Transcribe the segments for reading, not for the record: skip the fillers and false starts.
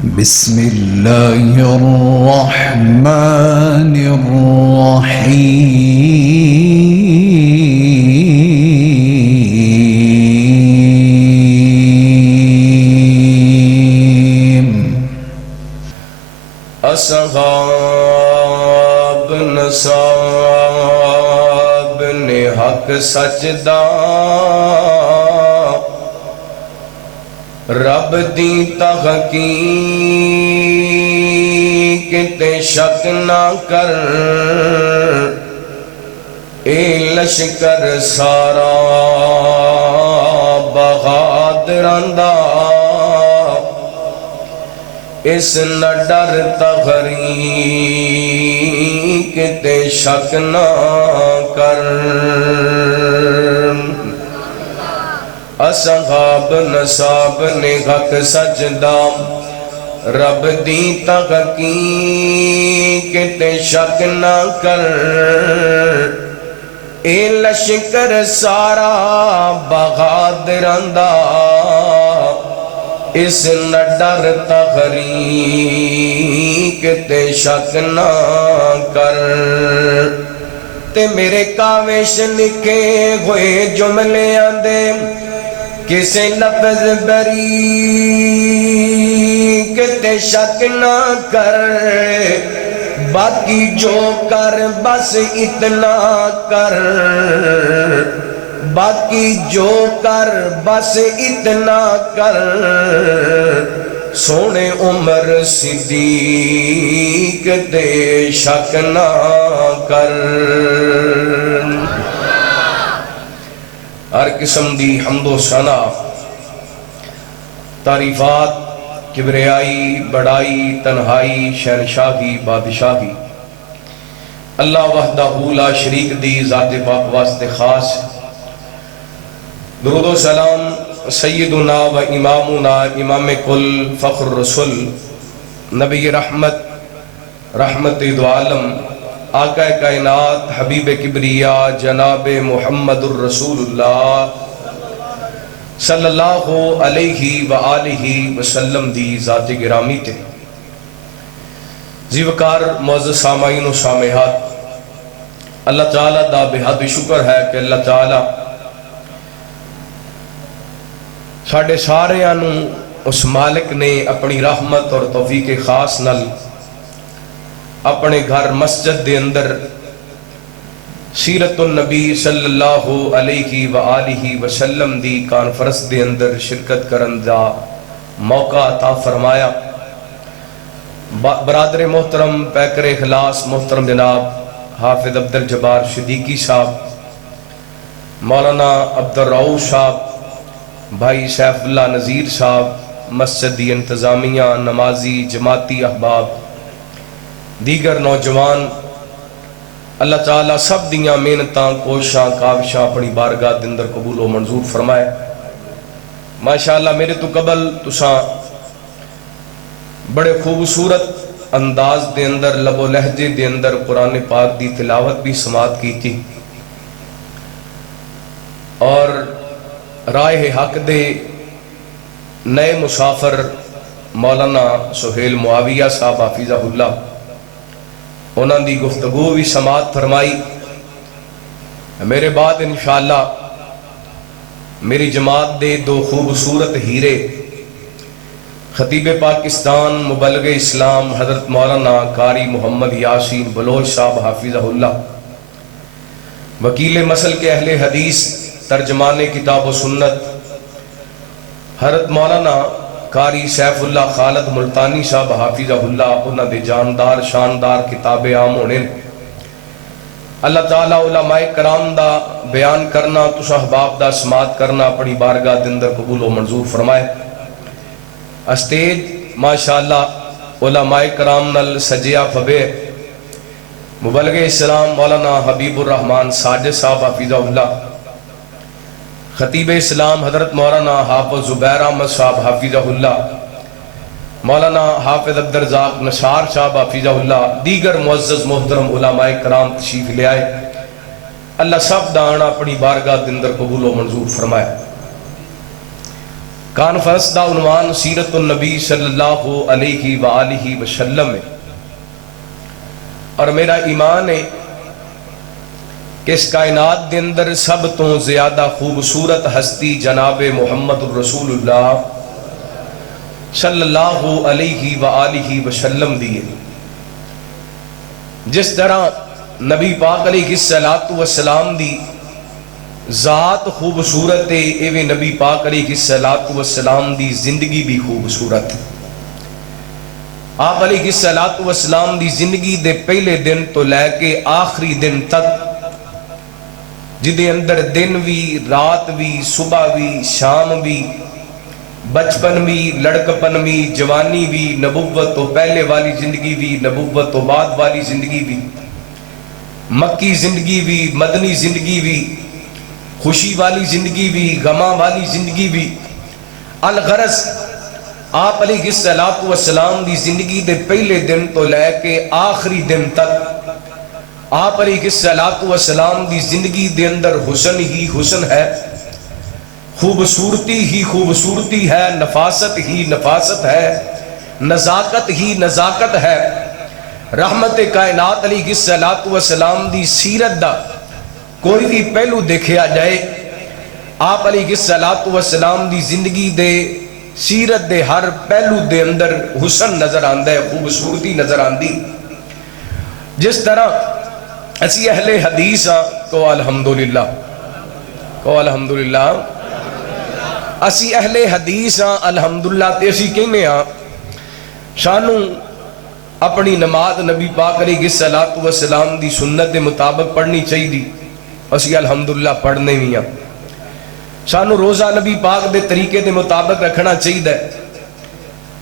بسم الله الرحمن الرحيم اصحاب نصاب نے حق سجدہ رب دی تحقیق تے شک نہ کر اے لشکر سارا بہادراں دا اس نہ ڈر تحقیق تے شک نہ کر اصحاب نصاب نے حق سجدہ رب دی تحقیق تے شک نہ کر اے لشکر سارا بہادراں دا اس نہ ڈر تحقیق تے شک نہ کر تے میرے کاوش لکھے ہوئے جملے آندے کسے لفظ بریک تے شک نہ کر باقی جو کر بس اتنا کر باقی جو کر بس اتنا کر سونے عمر صدیق تے شک نہ کر ہر قسم دی حمد و ثنا تعریفات کبریائی بڑائی تنہائی شہنشاہی بادشاہی اللہ وحدہ لا شریک دی ذات پاک واسطے خاص درود و سلام سیدنا و امامنا امام کل فخر رسول نبی رحمت رحمت دو عالم آقا کائنات حبیب کبریا جناب محمد الرسول اللہ صلی اللہ علیہ وآلہ وسلم دی ذات گرامی تے زیوکار معزز سامعین و سامعات اللہ تعالیٰ دا بہت شکر ہے کہ اللہ تعالیٰ ساڑھے سارے آنوں اس مالک نے اپنی رحمت اور توفیق خاص نل اپنے گھر مسجد دے اندر سیرت النبی صلی اللہ علیہ وآلہ وسلم دی کانفرنس دے اندر شرکت کرن دا موقع عطا فرمایا برادر محترم پیکر اخلاص محترم جناب حافظ عبدالجبار صدیقی صاحب مولانا عبدالرؤوف صاحب بھائی سیف اللہ نذیر صاحب مسجد دی انتظامیہ نمازی جماعتی احباب دیگر نوجوان اللہ تعالیٰ سب دیاں محنتاں کوشاں کاوشاں اپنی بارگاہ دے اندر قبول و منظور فرمائے ماشاءاللہ میرے تو قبل تساں بڑے خوبصورت انداز دے اندر لب و لہجے دے اندر قرآن پاک دی تلاوت بھی سماعت کی تھی اور راہ حق دے نئے مسافر مولانا سہیل معاویہ صاحب حافظہ اللہ انہاں دی گفتگو بھی سماعت فرمائی میرے بعد انشاءاللہ میری جماعت دے دو خوبصورت ہیرے خطیب پاکستان مبلغ اسلام حضرت مولانا قاری محمد یاسین بلوچ صاحب حافظہ اللہ وکیل مسل کے اہل حدیث ترجمان کتاب و سنت حضرت مولانا قاری سیف اللہ خالد ملتانی صاحب حافظہ اللہ انہاں دے جاندار شاندار کتاب عام ہونے اللہ تعالیٰ علماء کرام دا بیان کرنا تسا احباب دا سماعت کرنا اپنی بارگاہ دے اندر قبول و منظور فرمائے اسٹیج ماشاءاللہ علماء کرام نل سجیا فبے مبلغ اسلام مولانا حبیب الرحمن ساجد صاحب حافظہ اللہ خطیب اسلام حضرت مولانا حافظ زبیر احمد صاحب حافظہ اللہ مولانا حافظ عبدالرزاق نثار صاحب حافظہ اللہ دیگر معزز محترم علماء کرام تشریف لے آئے اللہ سب دانا اپنی بارگاہ دے اندر قبول و منظور فرمائے کانفرنس دا عنوان سیرت النبی صلی اللہ علیہ وآلہ وسلم ہے، اور میرا ایمان ہے کہ اس کائنات دے اندر سب تو زیادہ خوبصورت ہستی جناب محمد الرسول اللہ صلی اللہ علیہ وآلہ وسلم دی ہے۔ جس طرح نبی پاک علیہ السلام دی ذات خوبصورت ہے، ایویں نبی پاک علیہ السلام دی زندگی بھی خوبصورت ہے۔ آپ علیہ السلام دی زندگی دے پہلے دن تو لے کے آخری دن تک، جدے اندر دن بھی، رات بھی، صبح بھی، شام بھی، بچپن بھی، لڑکپن بھی، جوانی بھی، نبوت تو پہلے والی زندگی بھی، نبوت تو بعد والی زندگی بھی، مکی زندگی بھی، مدنی زندگی بھی، خوشی والی زندگی بھی، غماں والی زندگی بھی، الغرض آپ علیہ السلام دی زندگی دے پہلے دن تو لے کے آخری دن تک آپ علیہ السلام دی زندگی دے اندر حسن ہی حسن ہے، خوبصورتی ہی خوبصورتی ہے، نفاست ہی نفاست ہے، نزاکت ہی نزاکت ہے۔ رحمت کائنات علیہ السلام دی سیرت دا کوئی بھی پہلو دیکھیا جائے، آپ علیہ السلام دی زندگی دے سیرت دے ہر پہلو دے اندر حسن نظر آندہ ہے، خوبصورتی نظر آندی۔ جس طرح اسی اہل حدیث ہاں کو الحمدللہ، کو الحمدللہ، اسی اہل حدیث ہاں الحمدللہ، تے اسی کہنے ہاں شانو اپنی نماز نبی پاک علیہ السلام دی سنت دے مطابق پڑھنی چاہی دی، اسی الحمدللہ پڑھنے بھی ہاں۔ سانو روزہ نبی پاک دے طریقے دے مطابق رکھنا چاہی دے،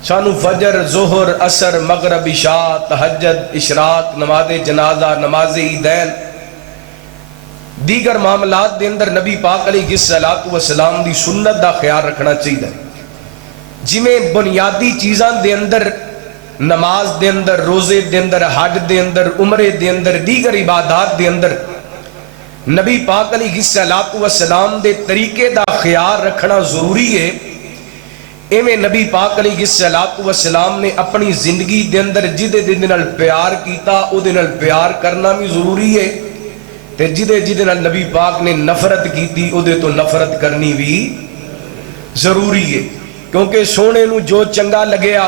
سانو فجر، ظہر، عصر، مغرب، عشاء، تہجد، اشراق، نماز جنازہ، نماز عیدین، دیگر معاملات دے اندر نبی پاک علیہ السلام دی سنت دا خیال رکھنا چاہیے۔ جویں بنیادی چیزاں دے اندر، نماز دے اندر، روزے دے اندر، حج دے اندر، عمرے دے اندر، دیگر عبادات دے اندر نبی پاک علیہ السلام دے طریقے دا خیال رکھنا ضروری ہے، ایویں نبی پاک علیہ السلام نے اپنی زندگی دے اندر جدے دے نال پیار کیتا او دے نال پیار کرنا بھی ضروری ہے، تے جدے نال نبی پاک نے نفرت کیتی او دے تو نفرت کرنی بھی ضروری ہے، کیونکہ سونے نو جو چنگا لگیا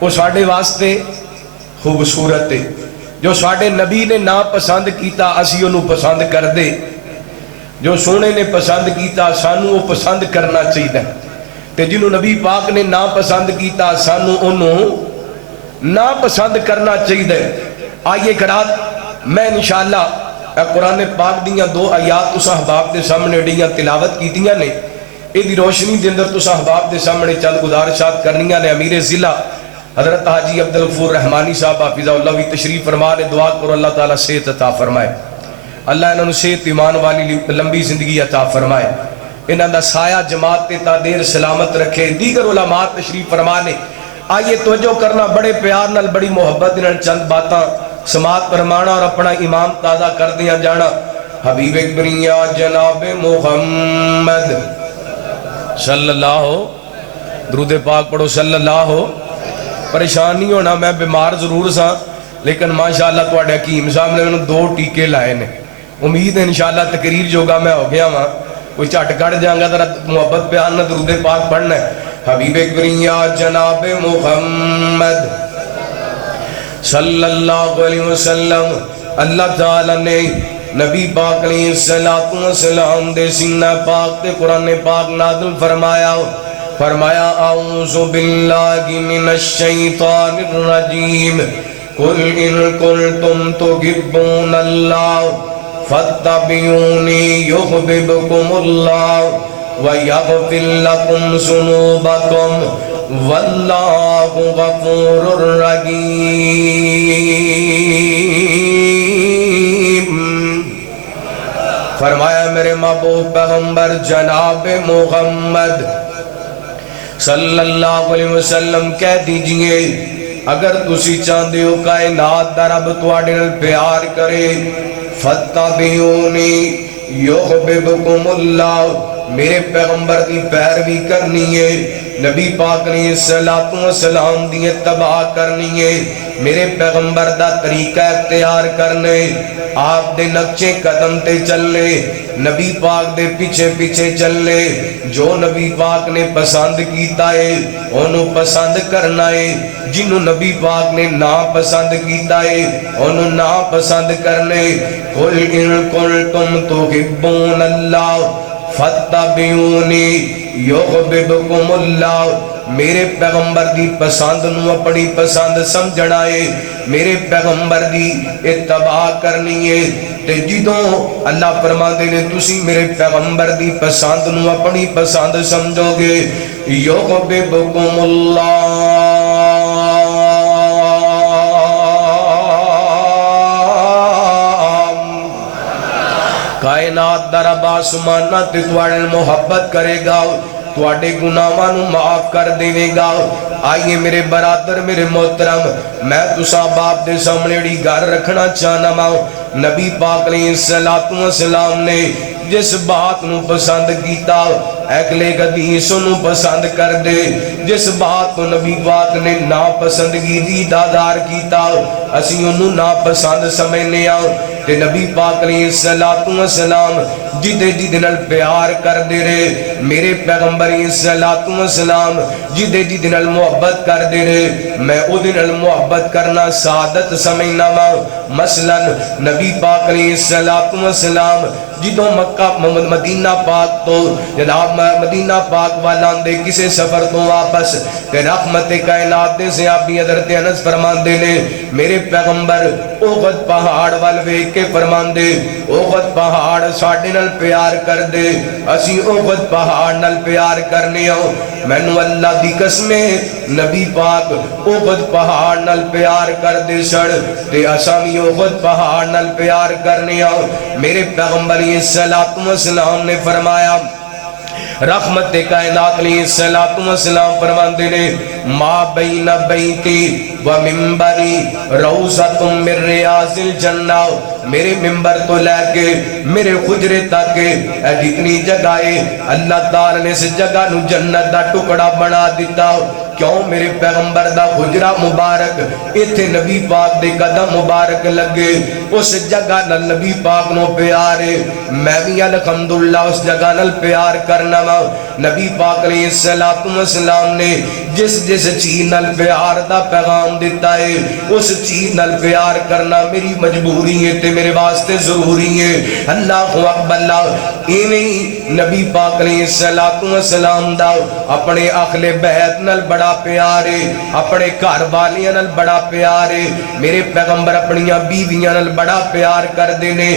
وہ ساڑھے واسطے خوبصورت ہے، جو ساڑھے نبی نے نا پسند کیتا اسی انہوں پسند کر دے، جو سونے نے پسند کیتا سانو وہ پسند کرنا چاہیے، تے جنہوں نبی پاک نے نا پسند کیتا سانو انہوں نا پسند کرنا چاہیے۔ آئیے کرات میں انشاءاللہ قرآن پاک دیاں دو آیات اس احباب دے سامنے ڈیاں تلاوت کیتیاں نے، ایدی روشنی دے اندر اس احباب دے سامنے چند گزارشات کرنیاں نے۔ امیر ضلع حضرت حاجی عبدالغفور رحمانی صاحب حافظہ اللہ بھی تشریف فرما نے، دعا کرو اللہ تعالیٰ صحت عطا فرمائے، اللہ انہوں نے صحت ایمان والی لمبی زندگی عطا فرمائے، انہوں دا سایہ جماعت تا دیر سلامت رکھے، دیگر علماء تشریف فرما نے۔ آئیے توجہ کرنا بڑے پیار نال بڑی محبت انہوں چند باتاں سماعت فرمانا اور اپنا امام تازہ کر دیا جانا۔ حبیب اکبریہ جناب محمد صلی اللہ ہو، درود پاک پڑھو صلی اللہ ہو۔ پریشان نہیں ہونا، میں بیمار ضرور سا لیکن ماشاءاللہ توڑے حکیم صاحب نے انہوں دو ٹیکے لائے نے، امید ہے انشاءاللہ تقریر جوگا میں ہو گیا وہاں، کوئی چٹ کڑ جائیں گا ذرا محبت پہ آنا درود پاک پڑھنا ہے۔ حبیب اکبریہ جناب محمد صلی اللہ علیہ وسلم، اللہ تعالیٰ نے نبی پاک علیہ السلام دے سینہ پاک تے قرآن پاک نازل فرمایا، فرمایا اعوذ باللہ من الشیطان الرجیم قل ان کنتم تحبون اللہ فاتبعونی یحببکم اللہ ویغفر لکم ذنوبکم واللہ غفور رحیم۔ فرمایا میرے محبوب پیغمبر جناب محمد صلی اللہ علیہ وسلم کہہ دیجئے اگر تسی چاندے ہو کائنات دا رب تواڈے نال پیار کرے، فاتبعونی یحببکم اللہ، میرے پیغمبر دی پیروی کرنی ہے، نبی پاک نے صلوات و سلام دی اتباع کرنی ہے، میرے پیغمبر دا طریقہ اختیار کرنے، آپ دے نقشے قدم تے چلنے، نبی پاک دے پیچھے پیچھے چلنے، جو نبی پاک نے پسند کیتا ہے انہوں پسند کرنا ہے، جنہوں نبی پاک نے نا پسند کیتا ہے انہوں نا پسند کرنے۔ قُلْ إِن كُنتُمْ تُحِبُّونَ اللَّهَ فَاتَّبِعُونِي يُحْبِبْكُمُ اللَّهُ۔ میرے پیغمبر دی پسند نو اپنی پسند سمجھنا ہے، میرے پیغمبر دی اتباع کرنی ہے، تے جدوں اللہ فرماندے نے تسی میرے پیغمبر دی پسند نو اپنی پسند سمجھو گے، یحببکم اللہ، کائنات دا رب آسماناں تے تواڈے محبت کرے گا، تواڈے گناہاں نو معاف کر دے گا۔ آئیے میرے برادر میرے محترم، میں تساں باپ دے سامنے اڑی گھر رکھنا چاہنا ماں، نبی پاک علیہ السلام نے جس بات نو پسند کیتا اگلے حدیث نو پسند کر دے، جس بات کو نبی پاک نے ناپسندگی دی دادار کیتا اسی انہوں ناپسند سمجھنے آؤ، تے نبی پاک علیہ السلام جدے نال پیار کر دے رہے، میرے پیغمبر علیہ السلام جدے نال محبت کر دے رہے، میں او دے نال محبت کرنا سعادت سمجھنا ماں۔ مثلا نبی پاک علیہ السلام جدوں مکہ مدینہ پاک تو جناب مدینہ پاک والان دے کسے سفر تو واپس تے رحمت کائنات دے صحابی حضرت انس فرماندے نے میرے پیغمبر احد پہاڑ وال ویکھ کے فرماندے احد پہاڑ ساڈے نال پیار کر دے، اسی احد پہاڑ نال پیار کرنے ہو، مینوں اللہ دی قسم نبی پاک احد پہاڑ نال پیار کر دے سڑ تے اساں وی احد پہاڑ نال پیار کرنے ہو۔ میرے پیغمبر علیہ السلام نے فرمایا، رحمت کائنات علیہ السلام فرماندے نے ما بین بیتی و منبری روضۃ من ریاض الجنہ، میرے منبر تو لے کے میرے حجرے تک جتنی جگہ ہے اللہ تعالی نے اس جگہ نو جنت دا ٹکڑا بنا دیتا، کیوں میرے پیغمبر دا حجرہ مبارک ایتھے نبی پاک دے قدم مبارک لگے، اس جگہ نال نبی پاک نو پیارے، میں بھی الحمدللہ اس جگہ نال پیار کرنا وا۔ نبی پاک علیہ السلام نے جس چیز نال پیار دا پیغام دیتا ہے اس چیز نال پیار کرنا میری مجبوری ہے تے میرے واسطے ضروری ہے۔ اللہ اکبر، ایویں نبی پاک علیہ السلام دا اپنے اہل بیت نال بڑا پیار ہے، اپنے گھر والیاں نال بڑا پیار ہے، میرے پیغمبر اپنیاں بیویاں نال بڑا پیار کر دے نے،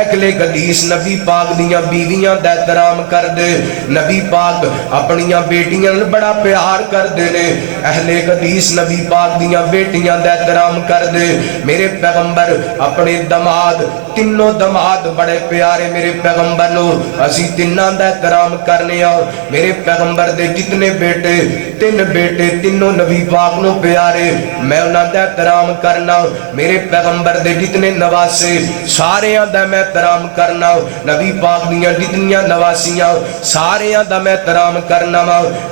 اگلے حدیث نبی پاک دیاں بیویاں دا احترام کر دے، نبی پاک اپنیاں بیٹیاں نال بڑا پیار کر دے نے، اہل حدیث نبی پاک دیاں بیٹیاں دا احترام کر دے، میرے پیغمبر اپنے دماد تینوں دماد بڑے پیارے میرے پیغمبر نو اسی تیناں دا احترام کرنے آؤ، میرے پیغمبر دے جتنے بیٹے تین بیٹے تینوں نبی پاک نو پیارے میں انہاں دا احترام کرنا، میرے پیغمبر دے جتنے نواسے سارے دا میں احترام کرنا، نبی پاک دیاں جتنیاں نواسیاں سارے دا میں احترام کرنا،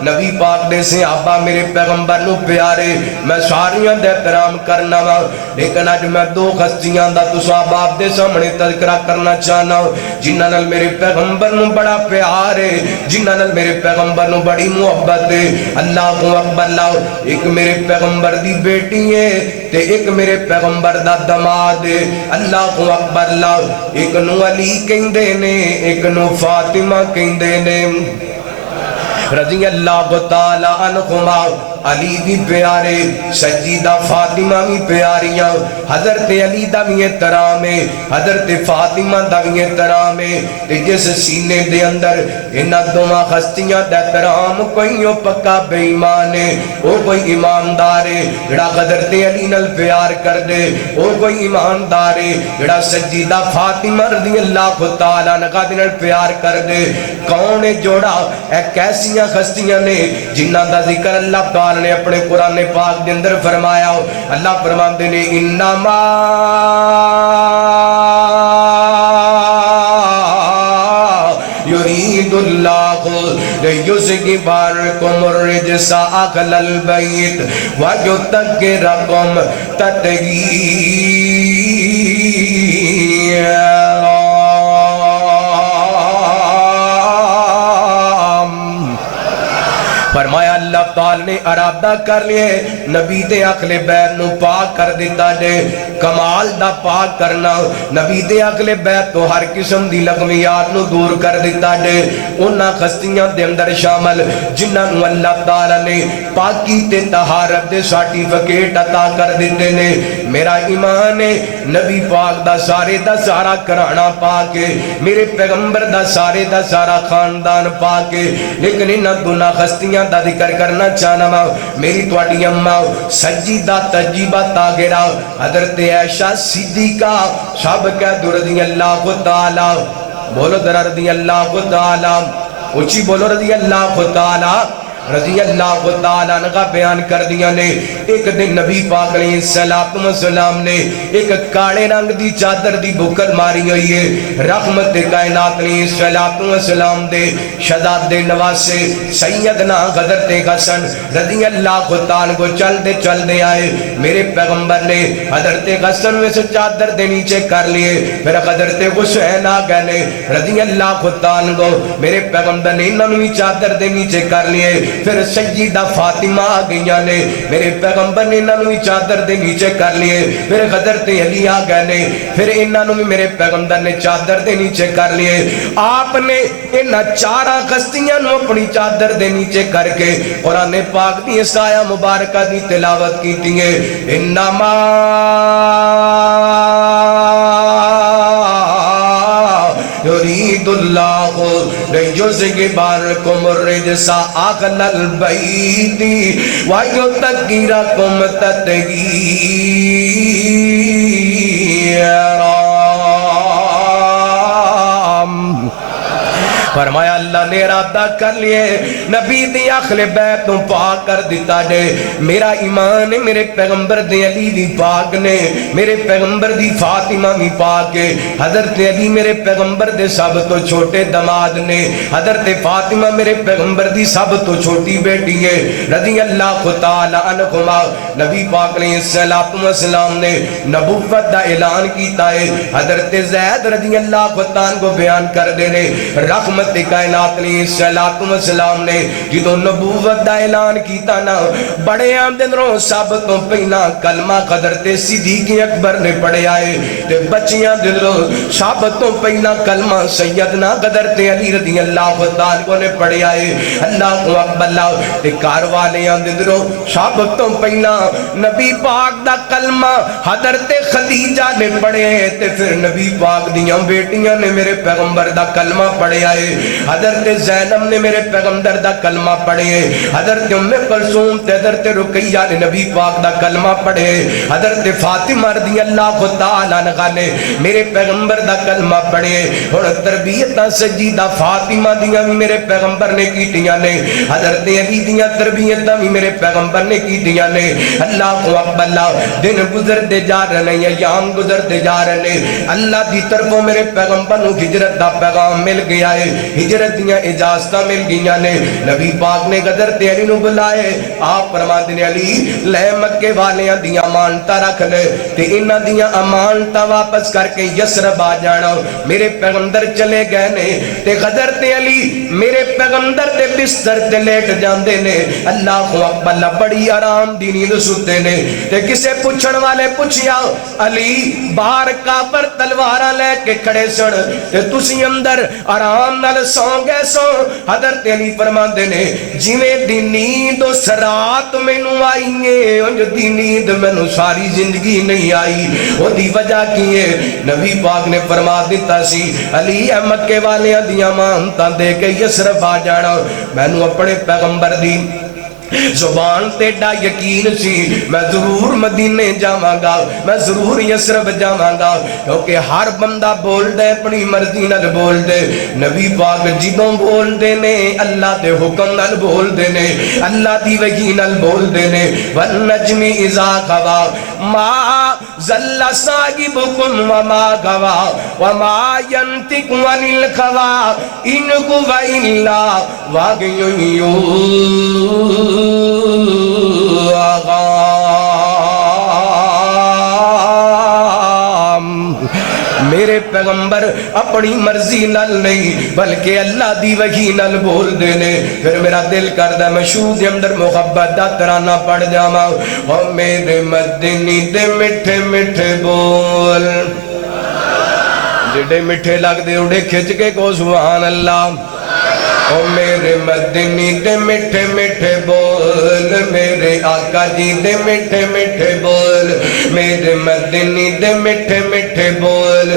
نبی پاک دے صحابہ میرے پیغمبر نو پیارے میں ساریاں دا احترام کرنا، لیکن اج میں دو ہستیاں دا تساں باپ دے سامنے تذکرہ کرنا چاہنا جنہاں نال میرے پیغمبر نو بڑا پیار ہے، جنہاں نال میرے پیغمبر نو بڑی محبت ہے۔ اللہ اکبر، ایک میرے پیغمبر دی بیٹی ہے تے ایک میرے پیغمبر دا دماد ہے۔ اللہ اکبر، ایک نو علی کہندے نے ایک نو فاطمہ کہندے نے رضی اللہ تعالی عنہما، علی بھی پیارے سجیدہ فاطمہ بھی پیاریاں، حضرت علی دا بھی احترام ہے، حضرت فاطمہ دا بھی احترام ہے، تے جس سینے دے اندر انہاں دوواں ہستیاں دا احترام کوئی او پکا بے ایمان ہے، او کوئی ایماندار ہے جڑا حضرت علی نال پیار کر دے، او کوئی ایماندار ہے جڑا سجیدہ فاطمہ رضی اللہ تعالی عنہا دے نال پیار کر دے۔ کون ہے جوڑا؟ اے کیسیاں ہستیاں نے جنہاں دا ذکر اللہ تعالی نے اپنے قرآن پاک دے اندر فرمایا، اللہ فرماندے نے انما یرید اللہ لِيُذْهِبَنَّ الرِّجْسَ أَهْلَ الْبَيْتِ وَيُطَهِّرَكُمْ تَطْهِيرًا۔ فرمایا اللہ تعالی نے ارادہ کر لیے نبی دے اہل بیت نو پاک کر دیتا جے، کمال دا پاک کرنا، نبی دے اہل بیت تو ہر قسم دی لغویات نو دور کر دیتا جے، انہاں ہستیاں دے اندر شامل جنہاں نو اللہ تعالی نے پاکی تے طہارت دے سرٹیفکیٹ عطا کر دیتے نے۔ میرا ایمان ہے نبی پاک دا سارا کرانا پاک ہے، میرے پیغمبر دا سارا خاندان پاک ہے، لیکن انہاں دونوں ہستیاں دا ذکر کرنا چاہنا ماں۔ میری تواڈی اماں سجیدہ تجیبہ تاغرہ حضرت عائشہ صدیقہ سابقہ رضی اللہ تعالی، بولو ذرا رضی اللہ تعالی، اونچی بولو رضی اللہ تعالی، رضی اللہ تعالیٰ عنہ بیان کر دیا نے۔ ایک دن نبی پاک علیہ السلام نے ایک کاڑے رنگ دی چادر دی بکر ماری ہوئی ہے، رحمت کائنات علیہ السلام دے شہزاد نواسے سیدنا حضرت حسن رضی اللہ تعالیٰ کو چل دے آئے، میرے پیغمبر نے حضرت حسن میں سے چادر دے نیچے کر لیے، پھر حضرت حسین آ گئے رضی اللہ تعالیٰ کو، میرے پیغمبر نے انہوں نے چادر دے نیچے کر لیے، پھر سیدہ فاطمہ آ گئیاں نے، میرے پیغمبر نے انہوں نے چادر دے نیچے کر لیے، پھر حضرت علی آ گئے نے، پھر انہوں نے میرے پیغمبر نے چادر دے نیچے کر لیے۔ آپ نے انہاں چارہ ہستیاں نو اپنی چادر دے نیچے کر کے قرآن پاک دی اس آیہ مبارکہ دی تلاوت کی تھی ہے، انما یرید اللہ لیذھبنکم الرجس اہل البیت ویطہرکم تطہیرا۔ فرمایا اللہ نے ارادہ کر لیے نبی دی اہل بیت نو پاک کر دیتا جے، میرا ایمان ہے میرے پیغمبر دے علی دی پاک نے، میرے پیغمبر دی فاطمہ بھی پاک ہے، حضرت علی میرے پیغمبر دے سب تو چھوٹے دماد نے، حضرت فاطمہ میرے پیغمبر دی سب تو چھوٹی بیٹی ہے رضی اللہ تعالی عنہما۔ نبی پاک علیہ السلام نے نبوت دا اعلان کیتا ہے، حضرت زید رضی اللہ تعالی کو بیان کر دینے، رحمت کائنات علیہ السلام نے جدو نبوت دا اعلان کیتا نا، بڑے آمدنوں سب تو پہلا کلمہ حضرت صدیق اکبر نے پڑھے آئے، تے بچیاں دنوں سب تو پہلا کلمہ سیدنا حضرت علی رضی اللہ تعالیٰ نے پڑھے آئے، اللہ اکبر اللہ، تے کاروالے آمدنوں سب تو پہلا نبی پاک دا کلمہ حضرت خدیجہ نے پڑھے، تے پھر نبی پاک دیاں بیٹیاں نے میرے پیغمبر دا کلمہ پڑھے آئے، حضرت زینب نے میرے پیغمبر دا کلمہ پڑھے، حضرت ام کلثوم تے حضرت رقیہ نے نبی پاک دا کلمہ پڑھے، حضرت فاطمہ رضی اللہ تعالیٰ عنہا نے میرے پیغمبر دا کلمہ پڑھے۔ اور تربیتہ سجیدہ فاطمہ دیاں بھی میرے پیغمبر نے کیتیاں نے، حضرت علی دیاں تربیتہ بھی میرے پیغمبر نے کیتیاں نے۔ اللہ اکبر اللہ، دن گزرتے جا رہے ہیں، ایام گزرتے جا رہے ہیں، اللہ دی طرفوں میرے پیغمبر نو ہجرت دا پیغام مل گیا ہے، ہجرت دیاں اجازتہ مل گئیاں نے، نبی پاک نے حضرت علی نو بلائے، آپ فرماتے ہیں علی لے مکے والیاں دیاں امانتہ رکھ لے، تے انہاں دیاں امانتہ واپس کر کے یسرب آ جانا۔ میرے پیغمبر چلے گئے نے، تے حضرت علی میرے پیغمبر تے بستر تے لیٹ جاندے نے، اللہ اکبر اللہ بڑی آرام دی نیند ستے نے، تے کسے پوچھن والے پوچھیا علی باہر کافر تلواراں لے کے کھڑے سن تے تسی اندر آرام نال سو گئے سو؟ حضرت علی فرماندے نے جویں دی نیند اس رات مینوں آئی ہے انج دی نیند مینوں ساری زندگی نہیں آئی۔ او دی وجہ کی ہے؟ نبی پاک نے فرما دیتا سی علی اے مکے والیاں دیاں امانتاں دے کے یسرب آ جانا، مینوں اپنے پیغمبر دی زبان تیڈا یقین سی میں ضرور مدینے جاواں گا، میں ضرور یسرب جاواں گا، کیونکہ ہر بندہ بول دے اپنی مرضی نال بول دے۔ نبی پاک جدوں بول دے نے اللہ دے حکم نال بول دے نے، اللہ دی وحی نال بول دے نے۔ والنجم اذا ہوا ما ضل صاحبکم وما غوا وما ينطق عن الهوى ان هو الا وحی یوحی۔ میرے پیغمبر اپنی مرضی نال نہیں بلکہ اللہ دی وحی نال بول دے نے۔ پھر میرا دل کردہ مشہور دے اندر محبت دا ترانہ پڑھ جاواں، او میرے مدنی دے مٹھے مٹھے بول، جڑے مٹھے لگ دے اڑے کھچ کے کو سبحان اللہ۔ او میرے مدنی دے مٹھے مٹھے بول، میرے آقا جی دے مٹھے مٹھے بول، میرے مدنی دے مٹھے مٹھے بول،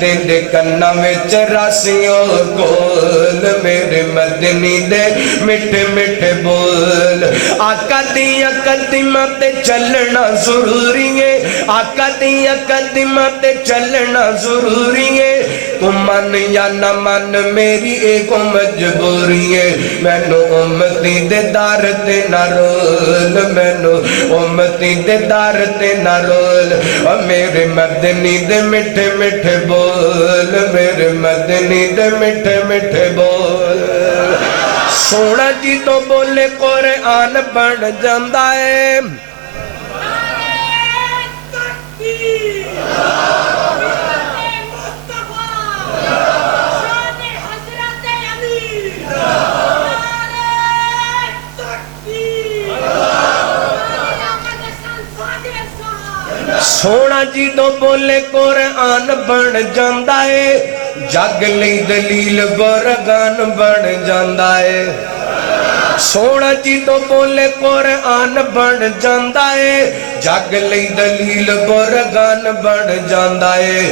دن دے کنہ وچ راسیوں کول، میرے مدنی دے مٹھے مٹھے بول۔ آقا دیا قدمہ تے چلنا ضروری ہے، آقا دیا قدمہ تے چلنا ضروری ہے، تو من یا نہ من میری ایک مجبوری ہے، میں نو امتی دے دار تے نہ رول، میں نو امتی دے دار تے نہ رول۔ اور میرے مدنی دے مٹھے مٹھے بول، میرے مدنی دے مٹھے مٹھے بول۔ سونا جی تو بولے قرآن بن جاندہ ہے، سونا جی تو بولے قرآن بن جاندہ ہے، جگ لئی دلیل برگان بن جاندہ ہے۔ سونا جی تو بولے قرآن بن جاندہ ہے، جگ لئی دلیل برگان بن جاندہ ہے۔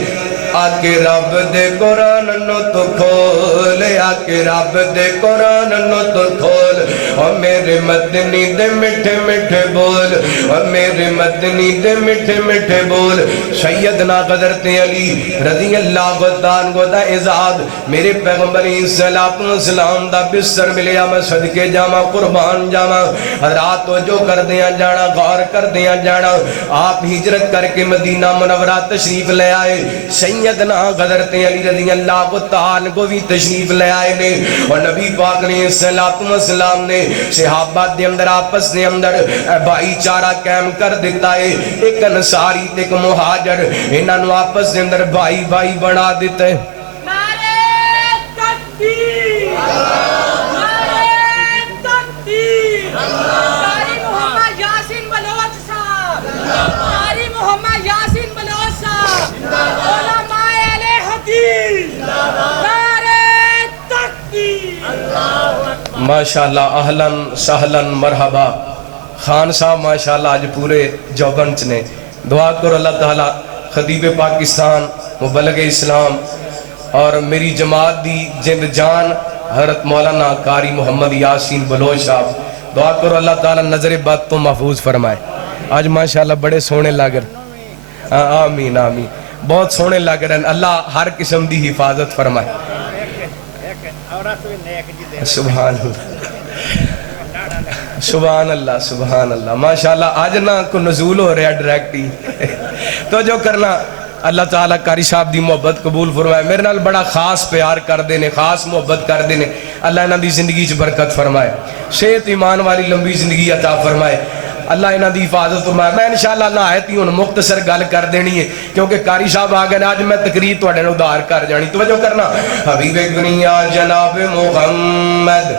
آکے رب دے قرآن نو تو کھول، آکے رب دے قرآن نو تو کھول، اور میرے مدنی دے مٹھے مٹھے بول، اور میرے مدنی دے مٹھے مٹھے بول۔ سیدنا حضرت علی رضی اللہ عنہ دا اعزاز میرے پیغمبر علیہ السلام دا بستر ملیا، میں صدقے جاواں قربان جاواں۔ حضرات جو کر دیاں جانا، غور کر دیاں جانا، آپ ہجرت کر کے مدینہ منورہ تشریف لے آئے، سیدنا حضرت علی رضی اللہ تعالیٰ کو بھی تشریف لے آئے نے، اور نبی پاک علیہ السلام نے صحابہ دے اندر آپس دے اندر بھائی چارہ قائم کر دیتا ہے، ایک انصاری تے ایک مہاجر، انہاں نو آپس دے اندر بھائی بھائی بنا دیتا ہے۔ ماشاءاللہ اہلاً سہلاً مرحبا۔ خان صاحب ماشاءاللہ آج پورے جوبنچ نے دعا کرو اللہ تعالیٰ خطیب پاکستان مبلغ اسلام اور میری جماعت دی جند جان حضرت مولانا قاری محمد یاسین بلوچ صاحب، دعا کرو اللہ تعالیٰ نظر بد تو محفوظ فرمائے۔ آج ماشاءاللہ بڑے سونے لگ رہے، آمین آمین، بہت سونے لگ رہے ہیں، اللہ ہر قسم دی حفاظت فرمائے۔ سبحان اللہ سبحان اللہ سبحان اللہ، ماشاءاللہ آج نا کو نزول ہو رہا ڈائریکٹ ہی تو جو کرنا اللہ تعالیٰ قاری صاحب دی محبت قبول فرمائے۔ میرے نال بڑا خاص پیار کر دینے، خاص محبت کر دینے، اللہ انہاں دی زندگی چ برکت فرمائے، صحت ایمان والی لمبی زندگی عطا فرمائے، اللہ انہاں دی حفاظت فرمائے۔ میں انشاءاللہ نہایت ہی مختصر گل کر دینی ہے کیونکہ قاری صاحب آ گئے، آج میں تقریر تواڈے نال ادھار کر جانی۔ توجہ کرنا، حبیب دنیا جناب محمد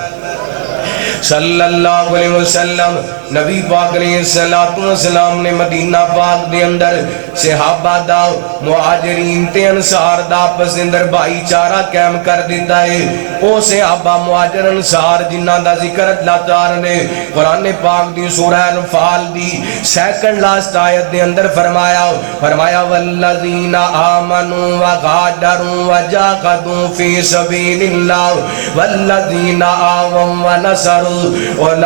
صلی اللہ علیہ وسلم، نبی پاک علیہ السلام نے مدینہ پاک دے اندر صحابہ دا مہاجرین تے انصار دا آپس دے اندر بھائی چارہ قائم کر دیتا ہے۔ او صحابہ مہاجر انصار جنہاں دا ذکر اللہ تعالی نے قرآن پاک دی سورہ انفال دی سیکنڈ لاسٹ آیت دے اندر فرمایا والذین آمنوا وغادروا وجاہدوا فی سبیل اللہ والذین آووا ونصروا اولئک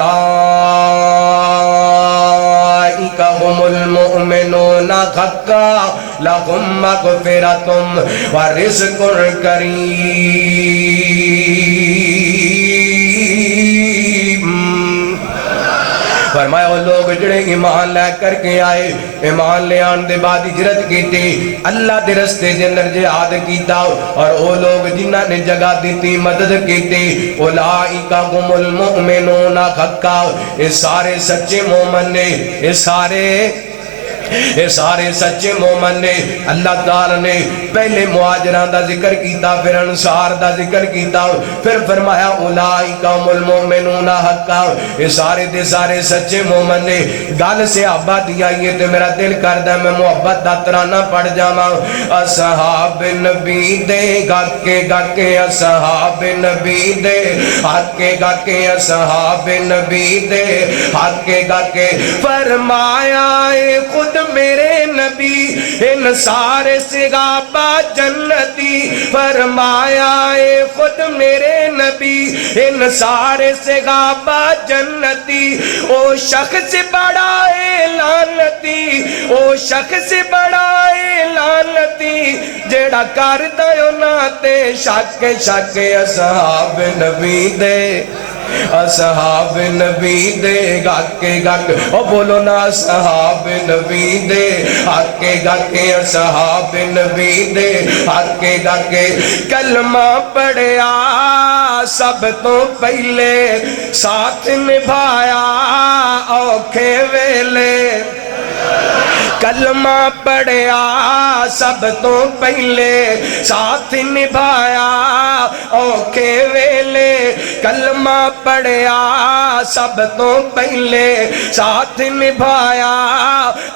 هم المؤمنون حقا لهم مغفرۃ ورزق کریم۔ فرمایا وہ لوگ جڑے ایمان لے کر کے آئے، ایمان لے آن دے بعد ہجرت کیتی، اللہ دے رستے دے اندر جہاد کیتا، اور وہ لوگ جنہاں نے جگہ دیتی مدد کیتی، اولئک هم المؤمنون حقا، یہ سارے سچے مومن نے، یہ سارے سچے مومن نے۔ اللہ تعالی نے پہلے مہاجران دا ذکر کیتا، پھر انصار دا ذکر کیتا، پھر فرمایا اولئک هم المؤمنون حقا، یہ سارے دے سارے سچے مومن نے۔ گل صحابہ دی آئی ہے تے میرا دل کردا میں محبت دا ترانہ پڑھ جاواں۔ اصحاب نبی دے گاکے گاکے، اصحاب نبی دے گاکے گاکے، اصحاب نبی دے گاکے گاکے، فرمایا اے خود میرے نبی ان سارے صحابہ جنتی، فرمایا اے خود میرے نبی ان سارے صحابہ جنتی، او شخص بڑا لعنتی، او شخص بڑا لعنتی، جیڑا کردا انہاں تے شک شک، اصحاب نبی دے اصحاب نبی دے گاکے گاکے، او بولو نا اصحاب نبی دے گاکے گاکے، اصحاب نبی دے گاکے گاکے۔ کلمہ پڑھیا سب تو پہلے، ساتھ نبھایا اوکھے ویلے، کلمہ پڑھیا سب تو پہلے، ساتھ نبھایا اوکھے ویلے، کلمہ پڑھیا سب تو پہلے، ساتھ نبھایا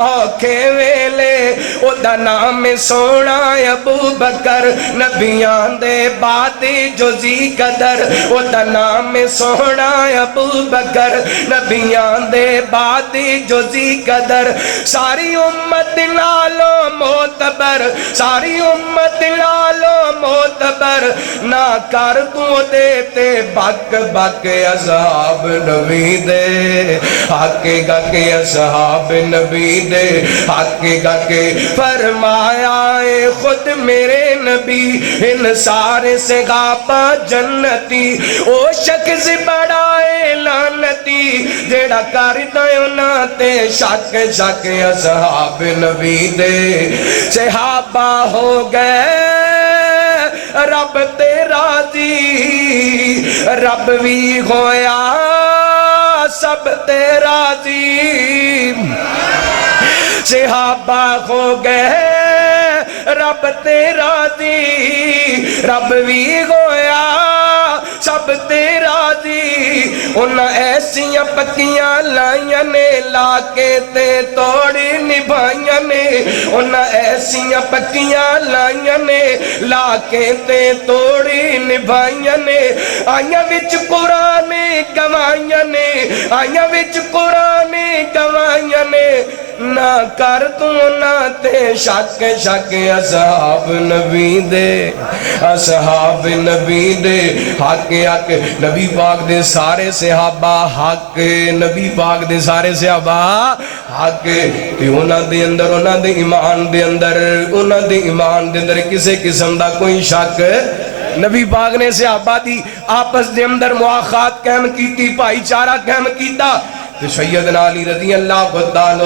اوکھے ویلے، او دا نام سونا ابو بکر، نبیان دے بعد جو ذی قدر، او دا نام سونا ابو بکر، نبیان دے بعد جو ذی قدر، ساری امت نالو معتبر، ساری امت نالو معتبر، نہ کر تو دیتے بک بک، اصحاب نبی دے آکے گاکے، اصحاب نبی دے آکے گاکے، فرمایا اے خود میرے نبی ان سارے صحابہ جنتی، او شخص بڑا لعنتی، جیڑا کردا انہاں تے شک شک، اصحاب نبی دے صحابہ ہو گئے رب تے راضی، رب بھی ہویا سب تے راضی، صحابہ ہو گئے رب تے راضی، رب بھی ہویا سب تے راضی، انہاں ایسیاں پکیاں لائیاں نے لا کے تے توڑی نبھائیاں نے، انہاں ایسیاں پکیاں لائیاں نے لا کے تے توڑی نبھائیاں نے، آئیاں وچ قرآن گوائیاں نے، آئیاں وچ قرآن گوائیاں نے، نہ کر تو نہ تے شک شک، اصحاب نبی دے اصحاب نبی دے حق حق، نبی پاک دے سارے صحابہ حق، نبی پاک دے سارے صحابہ حق، تے انہاں دے اندر انہاں دے ایمان دے اندر انہاں دے ایمان دے اندر کسے قسم دا کوئی شک، نبی پاک نے صحابہ دی آپس دے اندر مواخات قائم کیتی، بھائی چارہ قائم کیتا، تے سیدنا علی رضی اللہ عنہ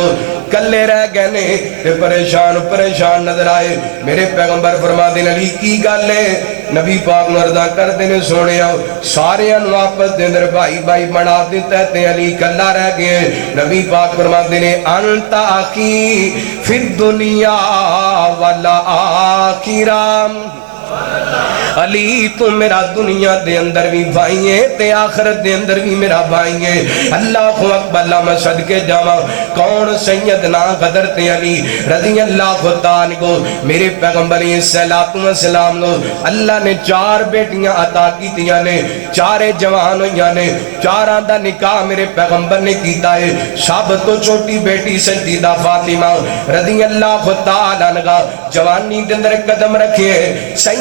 کلے رہ گئے نے تے پریشان نظر آئے، میرے پیغمبر فرما دین علی کی گل ہے، نبی پاک نردہ کر دینے سونے آؤ، سارے انو آپس دے اندر بھائی بھائی بنا دیتا ہے، علی کلہ رہ گئے، نبی پاک فرما دینے انتا آخی فی الدنیا والا آخرام، علی تو میرا دنیا دے اندر بھی بھائی ہے تے آخرت دے اندر بھی میرا بھائی ہے، اللہ اکبر، اللہ میں صدقے جاواں، کون سیدنا حضرت علی رضی اللہ تعالیٰ کو، میرے پیغمبر السلام کو اللہ نے 4 بیٹیاں عطا کیتیاں نے، 4 جوان ہویاں نے، 4 دا نکاح میرے پیغمبر نے کیتا ہے، سب تو چھوٹی بیٹی سیدہ فاطمہ رضی اللہ تعالیٰ عنہا جوانی دے اندر قدم رکھے،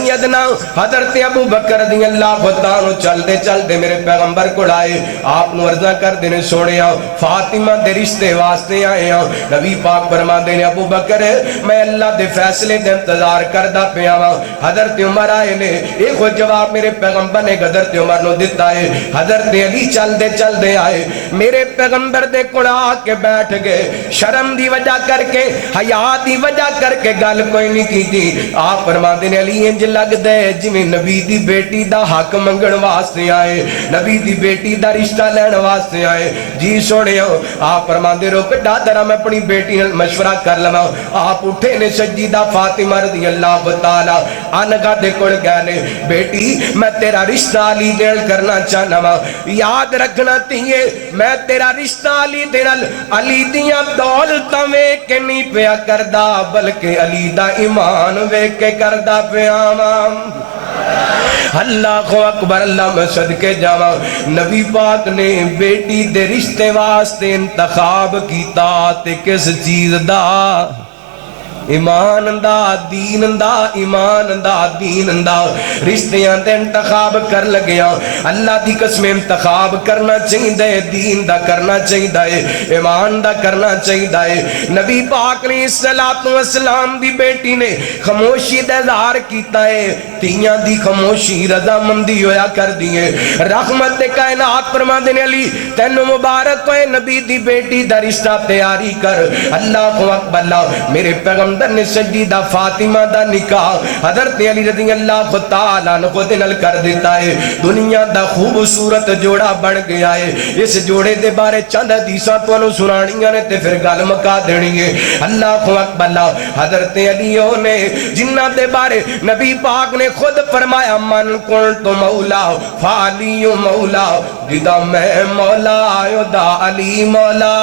سیدنا حضرت ابو بکر رضی اللہ عنہ چلتے چلتے میرے پیغمبر کو آئے، آپ نو عرضہ کر دینے سونے فاطمہ دے رشتے واسطے آئے ہیں۔ نبی پاک فرما دینے ابو بکر میں اللہ دے فیصلے دے انتظار کردہ پہ آواں۔ حضرت عمر آئے نے ایک وہ جواب میرے پیغمبر نے حضرت عمر نو دیتا ہے۔ حضرت علی چل دے آئے، میرے پیغمبر دے کڑا کے بیٹھ گئے، شرم دی وجہ کر کے حیا دی وجہ کر کے گل کوئی نہیں کی تھی۔ آپ فرما دینے علی انج لگ دے جویں نبی دی بیٹی دا حق منگن واسطے آئے، نبی دی بیٹی دا رشتہ لین واسطے آئے۔ جی سونے آپ فرما دے رو کہ ڈادرہ میں اپنی بیٹی مشورہ کر لما۔ آپ اٹھے نے سجیدہ فاطمہ رضی اللہ تعالی عنہا دے کڑ گئے نے، بیٹی میں تیرا رشتہ علی دیل کرنا چاہنا وا، یاد رکھنا تیئے میں تیرا رشتہ علی دیل علی دیاں دولتاں ویک کے نہیں پیا کردہ بلکہ علی دا ایمان ویک کے کردہ پیا ماں۔ اللہ اکبر، اللہ میں صدقے جاواں۔ نبی پاک نے بیٹی دے رشتے واسطے انتخاب کیتا تے کس چیز دا؟ ایمان دا، دین دا، ایمان دا، دین دا۔ رشتیاں دے انتخاب کر لگیا، اللہ دی قسم انتخاب کرنا چاہیے، دین دا کرنا چاہیے، ایمان دا کرنا چاہیے۔ نبی پاک نے الصلوۃ والسلام دی بیٹی نے خاموشی دا اظہار کیتا ہے، تیاں دی خاموشی رضامندی ہویا کر دیئے۔ رحمت کائنات فرما دینے علی تینو مبارک ہوئے نبی دی بیٹی دا رشتہ تیاری کر۔ اللہ اکبر، میرے پیغمبر نے سجیدہ فاطمہ دا نکاح حضرت علی رضی اللہ تعالیٰ عنہ کو دنل کر دیتا ہے۔ دنیا دا خوبصورت جوڑا بڑھ گیا ہے۔ اس جوڑے دے بارے چند حدیثاں تو انہوں سنانیاں نے تے پھر گل مکا دینی ہے۔ اللہ اکبر، حضرت علیوں نے جنہ دے بارے نبی پاک نے خود فرمایا من کنت مولا فعلی مولا، جدا میں مولا دا علی مولا،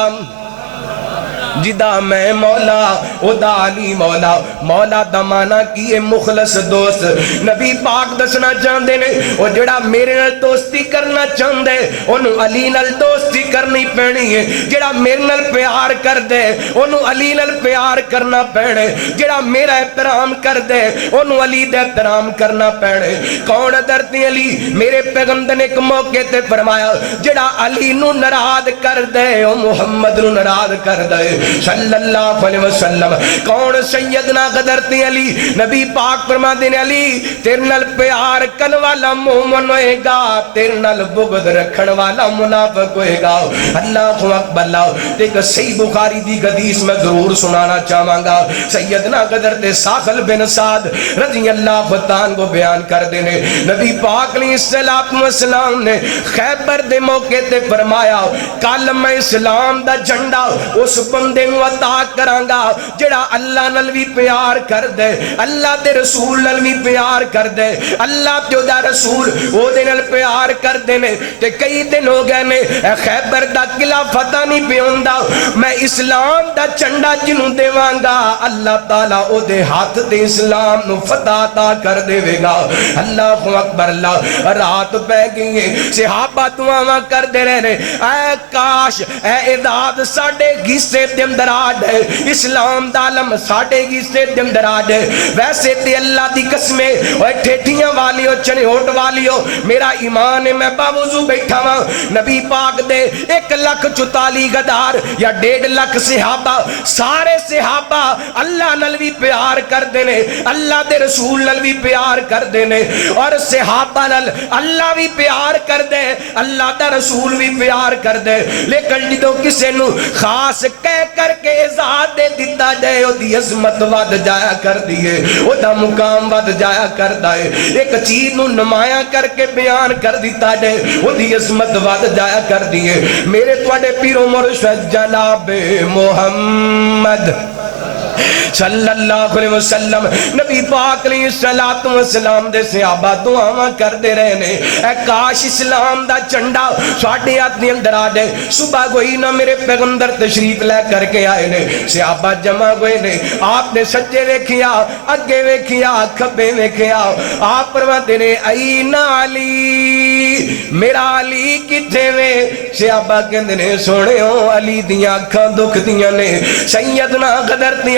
جدا میں مولا او دا علی مولا۔ مولا دا مانا کیے مخلص دوست۔ نبی پاک دسنا چاہندے نے او جڑا میرے نال دوستی کرنا چاہندے انہوں علی نال دوستی کرنی پینی ہے، جڑا میرے نال پیار کر دے انہوں علی نال پیار کرنا پینے، جڑا میرا احترام کر دے انہوں علی دے احترام کرنا پینے۔ کون حضرت علی؟ میرے پیغمبر نے ایک موقع تے فرمایا جڑا علی نو ناراض کر دے او محمد نو ناراض کر دے صلی اللہ علیہ وسلم۔ کون؟ سیدنا حضرت علی۔ نبی پاک فرما دینے علی تیرے نال پیار کرن والا مومن ہوئے گا، تیرے نال بغض رکھن والا منافق ہوئے گا۔ اللہ اکبر، ایک صحیح بخاری دی حدیث میں ضرور سنانا چاہوں گا۔ سیدنا حضرت ساخل بن سعد رضی اللہ تعالیٰ کو بیان کر دینے نبی پاک علیہ السلام نے خیبر دے موقع تے فرمایا کل میں اسلام دا جھنڈا اس بندے نو عطا کرانگا جڑا اللہ نال بھی پیار کر دے، اللہ دے رسول نال بھی پیار کر دے، اللہ تے دا رسول او دے نال پیار کر دے نے۔ تے کئی دن ہو گئے نے خیبر دا قلعہ فتح نہیں پیوندا، میں اسلام دا جھنڈا جنوں دیوانگا اللہ تعالیٰ او دے ہاتھ دے اسلام نو فتح عطا کر دے وے گا۔ اللہ اکبر، اللہ رات پہ گئی ہے، صحابہ دعاواں کر دے رہے اے کاش اے اداد ساڑے گھسے دے اندر آج ہے، اسلام دا علم ساڑے گھسے دے اندر آج ہے۔ ویسے تے اللہ دی قسمیں اوہ ٹھیٹھیاں والی ہو چنے ہوٹ والی ہو میرا ایمان ہے، میں باوضو بیٹھا ہاں نبی پاک دے 1,44,000 یا 1.5 صحابہ، سارے صحابہ اللہ نال بھی پیار کر دینے، اللہ دے رسول نال بھی پیار کر دینے، اور صحابہ نال اللہ بھی پیار کر دے، اللہ دا رسول بھی پیار کر دے۔ لیکن جدو کسے نو خاص کہہ کر کے اعزاز دے دیتا جائے او دی عظمت ود جایا کر دیئے، او دا مقام ود جایا کر دائے، ایک چیز نو نمایاں کر کے بیان کر دیتا جائے او دی عظمت ود جایا کر دیئے۔ میرے توڑے پیر و مرشد جناب محمد صلی اللہ علیہ وسلم نبی پاک علیہ السلام دے صحابہ دعاواں کر دے رہے نے اے کاش اسلام دا چنڈا ساڑھے آدمی اندر آ جائے۔ صبح گوئی نہ میرے پیغمبر تشریف لے کر کے آئے نے، صحابہ جمع گوئے نے، آپ نے سجے ویکھیا اگے ویکھیا کھبے ویکھیا، آپ فرماتے نے این علی میرا علی کتھے میں؟ صحابہ کہندے نے سونے ہو علی دیاں اکھاں دکھ دیاں نے۔ سیدنا حضرت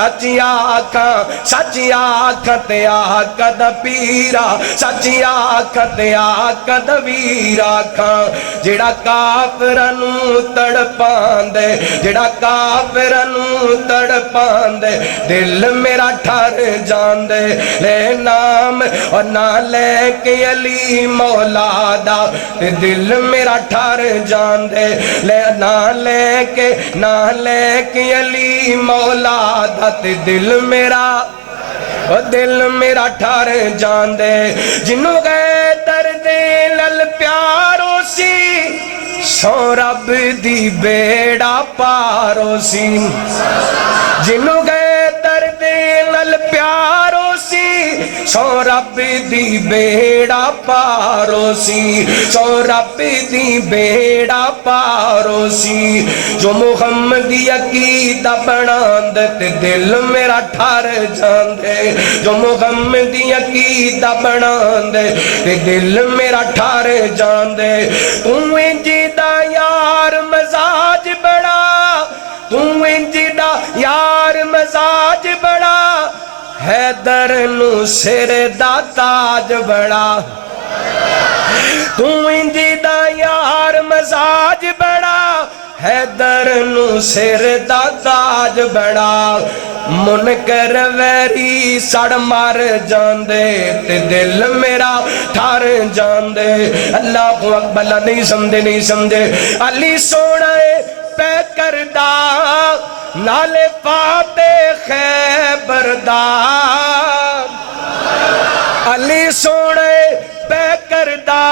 سچی آکھاں تے آقا دا پیرا سچی آکھاں تے آقا دا ویر آکھاں جڑا کافرانوں تڑپاندے جڑا کافرانوں تڑپاندے دل میرا ٹھر جاندے لے نام اور نہ لے کے علی مولا دا تے دل میرا ٹھر جاندے لے نہ لے کے علی مولا دا تے دل میرا ٹھر جاندے جنوں گئے درد لل پیارو سی سو رب دی بیڑا پارو سی جنوں گئے درد لل پیارو سی سو رب دی بیڑا پارو سی سو رب دی بیڑا پارو سی جو محمدی عقیدہ بناندے تے دل میرا ٹھر جاندے جو محمدی عقیدہ بناندے تے دل میرا ٹھر جاندے تو انجی دا یار مزاج بڑا تو انجی دا یار مزاج بڑا حیدر نو سر دا تاج بڑا تو انجی دا یار مزاج بڑا حیدر نو سر دا تاج بڑا منکر ویری سڑ مار جاندے تے دل میرا ٹھر جاندے اللہ اکبر نہیں سمجھے علی سونا پہ کردہ نالے فاتح خیبر دا علی سونے پہ کردہ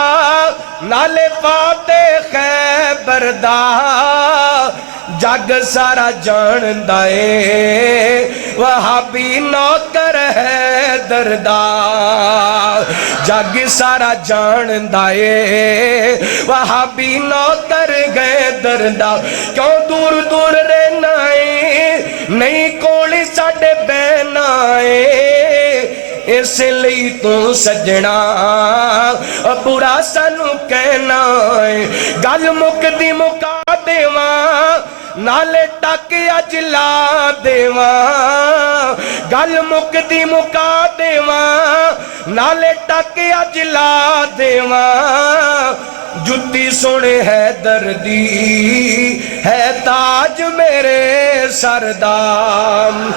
نالے فاتح خیبر دا جگ سارا جان دائے وہابی نوکر ہے دردا جگ سارا جان دائے وہابی نوکر گئے دردا کیوں دور دور رہنا ہے نہیں کولی ساڑے بہنا ہے اس لئی تو سجنا برا سانو کہنا ہے گل مک دی مکا دیواں نالے ٹک اجلا دیواں گل مک دی مکا دیواں نالے ٹک اجلا دیواں جتی سونے ہے دردی ہے تاج میرے سردام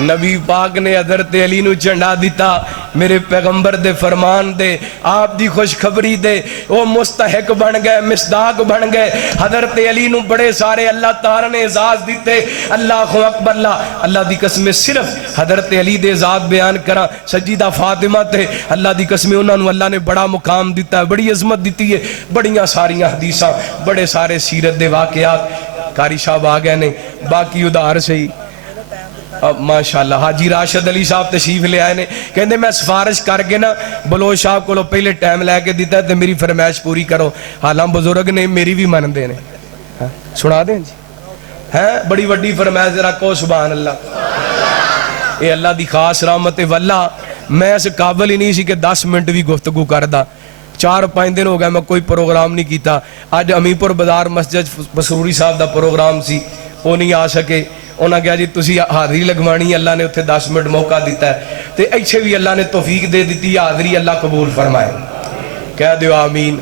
نبی پاک نے حضرت علی نو چنڈا دیتا میرے پیغمبر دے فرمان دے آپ دی خوشخبری دے وہ مستحق بن گئے مصداق بن گئے حضرت علی نو بڑے سارے اللہ تعالیٰ نے اعزاز دیتے اللہ اکبر اللہ دی قسم صرف حضرت علی دے اعزاز بیان کرا سجیدہ فاطمہ تے اللہ دی قسم انہوں نے اللہ نے بڑا مقام دیتا ہے بڑی عظمت دیتی ہے بڑیاں ساریاں حدیثاں بڑے سارے سیرت دے واقعات قاری صاحب آگئے نے باقی ادھار سے ہی ماشاءاللہ حاجی راشد علی صاحب تشریف لے آئے نے کہندے میں سفارش کر کے نا بلوچ صاحب کو پہلے ٹائم لے کے دیتا ہے تو میری فرمائش پوری کرو حالان بزرگ نے میری بھی من دے نے سنا دیں جی بڑی وڈی فرمائش ذرا کو سبحان اللہ اے اللہ دی خاص رحمت واللہ میں اس قابل ہی نہیں سی کہ 10 منٹ بھی گفتگو کردہ 4-5 دن ہو گئے میں کوئی پروگرام نہیں کیتا آج امیپور بازار مسجد بسروری صاحب دا پروگرام سی وہ نہیں آ سکے انہاں کہا جی تسی حاضری لگوانی اللہ نے اتھے 10 منٹ موقع دیتا ہے تے ایچھے بھی اللہ نے توفیق دے دیتی حاضری اللہ قبول فرمائے کہہ دیو آمین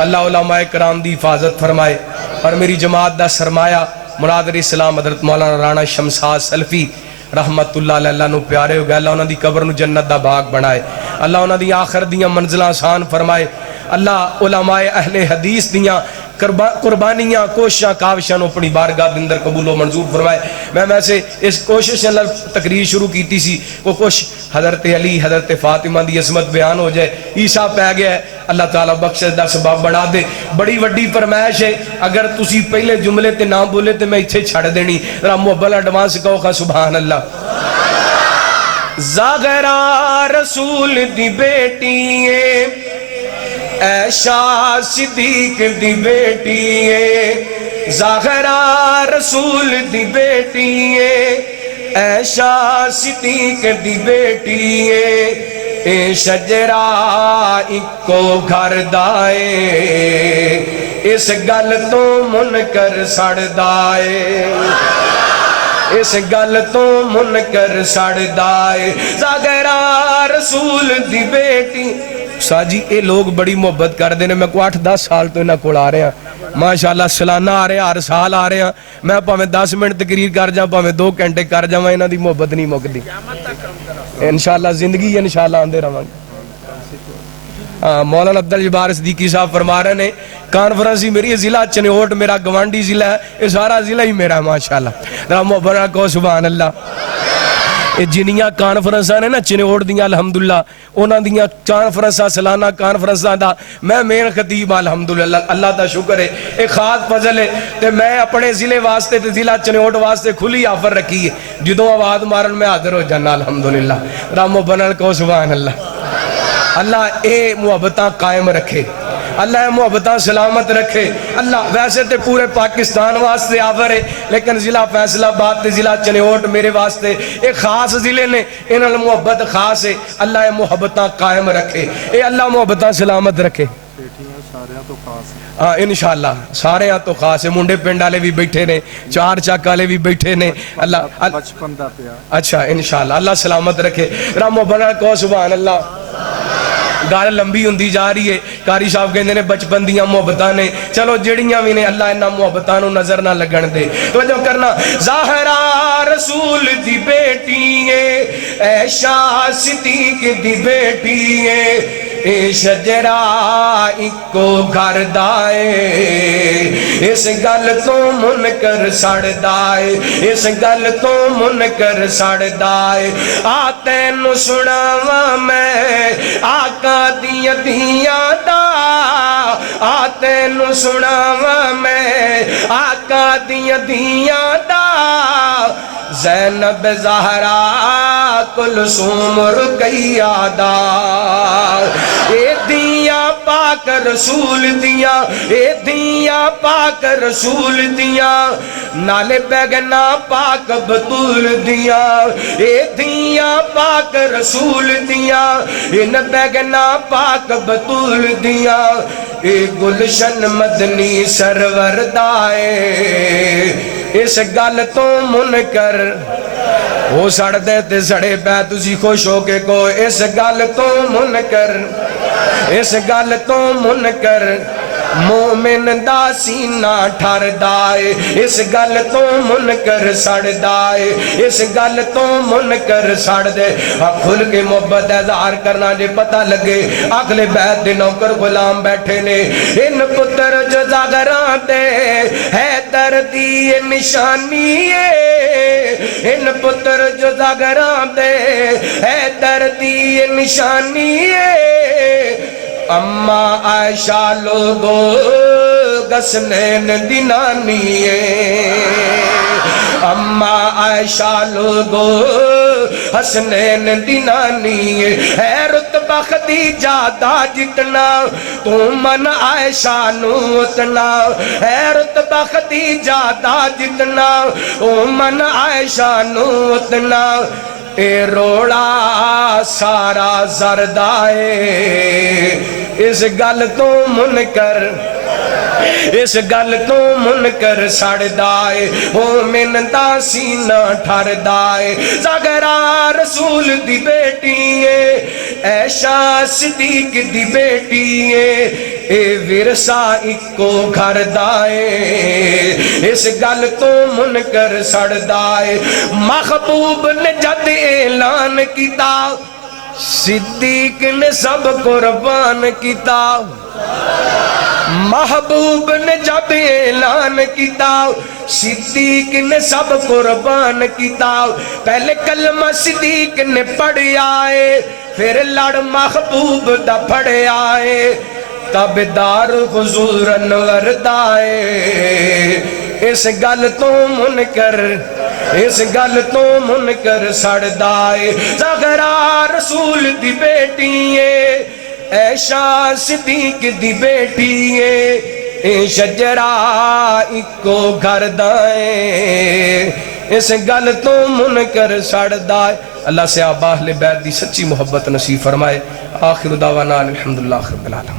اللہ علماء کرام دی حفاظت فرمائے اور میری جماعت دا سرمایہ مراد علیہ السلام حضرت مولانا رانا شمساد سلفی رحمت اللہ علیہ اللہ نو پیارے ہو گئے اللہ انہاں دی قبر نو جنت دا باغ بنائے اللہ انہاں دی آخر دیاں منزلہ آسان فرمائے اللہ علماء اہل حدیث دیاں قربانیاں کوششاں کاوشاں اپنی بارگاہ دے اندر قبول و منظور فرمائے میں سے اس کوشش سے تقریر شروع کیتی سی وہ کوشش حضرت علی حضرت فاطمہ دی عظمت بیان ہو جائے عیسیٰ پہ گیا ہے اللہ تعالیٰ بخشش دا سبب بڑھا دے بڑی وڈی فرمائش ہے اگر تسی پہلے جملے تے نہ بولے تے میں اتھے چھڑ دینی ذرا محبت ایڈوانس کہو خا سبحان اللہ زاغرہ رسول دی بیٹی ہے عائشہ صدیق دی بیٹی ہے زاغرہ رسول دی بیٹی ہے عائشہ صدیق دی بیٹی ہے اے شجرہ اکو گھر دائے اس گل تو منکر سڑ دائے اس گل تو منکر سڑدا اے زاغرا رسول دی بیٹی ساجی اے لوگ بڑی محبت کر دینے میں کو 8-10 سال تو انہاں کول آ رہے ہیں ماشاءاللہ سلانہ آ رہے ہیں ہر سال آ رہے ہیں میں پاویں 10 منٹ تقریر کر جاؤں پاویں 2 گھنٹے کر جاؤں انہاں دی محبت نہیں مکدی انشاءاللہ زندگی انشاءاللہ آندے رہاں مولانا عبدالجبار صدیقی صاحب فرما رہے ہیں کانفرنس ہی میری ضلع چنیوٹ میرا گوانڈی ضلع ہے یہ سارا ضلع ہی میرا ہے ماشاءاللہ ذرا محبت کو سبحان اللہ یہ جنیاں کانفرنساں نے نا چنیوٹ دیاں الحمدللہ انہاں دیاں کانفرنساں سلانہ کانفرنساں دا میں مین خطیب الحمدللہ اللہ دا شکر ہے ایک خاص فضل ہے تے میں اپنے ضلع واسطے تے ضلع چنیوٹ واسطے کھلی آفر رکھی ہے جدوں آواز مارن میں حاضر ہو جانا الحمدللہ رحم بنن کو سبحان اللہ اللہ اے محبتاں قائم رکھے اللہ اے محبتاں سلامت رکھے اللہ ویسے تے پورے پاکستان واسطے آور ہے لیکن ضلع فیصل آباد تے ضلع چنیوٹ میرے واسطے ایک خاص ضلع نے انہاں محبت خاص ہے اللہ اے محبتاں قائم رکھے اے اللہ محبتاں سلامت رکھے ہاں انشاءاللہ سارے ہاں تو خاص ہے منڈے پنڈ والے بھی بیٹھے نے چار چاک والے بھی بیٹھے نے اللہ اچھا انشاءاللہ اللہ سلامت رکھے رحم بنا کو سبحان اللہ گال لمبی ہوندی جا رہی ہے کاری صاحب کہندے نے بچپن دیاں محبتاں نے چلو جڑیاں وی نے اللہ انہاں محبتاں نو نظر نہ لگن دے توجہ کرنا زہرا رسول دی بیٹی ہے عائشہ صدیق دی بیٹی ہے اے شجرا اکو گھر دائے اس گل تو منکر سڑدائے اس گل تو منکر سڑدائے آتے نو سناوا میں آقا دیاں دیاں دا آتے نو سناوا میں آقا دیاں دیاں دا زینب زہرا کلثوم رقیہ دا اے دیاں پاک رسول دیاں اے دیاں پاک رسول دیاں نالے بیگنا پاک بطول دیاں اے دیاں پاک رسول دیاں ان بیگنا پاک بطول دیاں اے گلشن مدنی سرور دائے اس گل تو منکر وہ سڑ دے تے سڑے پہ تسی خوش ہو کے کو اس گل تو منکر اس گل تو منکر مومن دا سینہ ٹھر دائے اس گل تو منکر سڑ دائے اس گل تو منکر سڑ دے کھل کے محبت اظہار کرنا جے پتہ لگے اگلے بیت دے نوکر غلام بیٹھے نے ان پتر جو زاغران دے حیدر دی نشانی ہے ان پتر جو زاغران دے حیدر دی نشانی ہے اما عائشہ لوگو گسنین دی نانی ہے اما عائشہ لوگو حسنین دی نانی ہے رتبہ خدیجہ دا جتنا تو من عائشہ نو اتنا ہے رتبہ خدیجہ دا جتنا تو من عائشہ نو اتنا اے روڑا سارا زردائے اس گل تو منکر اس گل تو منکر سڑ دائے مومن دا سینہ ٹھر دائے زاغرا رسول دی بیٹی ہے عائشہ صدیق دی بیٹی ہے اے ورثہ اکو گھر دائے اس گل تو منکر سڑ دائے محبوب نے جد اعلان کیتا صدیق نے سب قربان کیتا محبوب نے جب اعلان کیتا صدیق نے سب قربان کیتا پہلے کلمہ صدیق نے پڑھ آئے پھر لڑ محبوب دا پڑھ آئے تابدار حضور انور دائے اس گل تو منکر اس گل تو منکر سڑ دائے زاغرا رسول دی بیٹی ہے عائشہ صدیق دی بیٹی ہے اے شجرا اکو گھر دائے اس گل تو منکر سڑ دائے اللہ سے آپ اہل بیت دی سچی محبت نصیب فرمائے آخر دعوانا الحمدللہ رب العالمین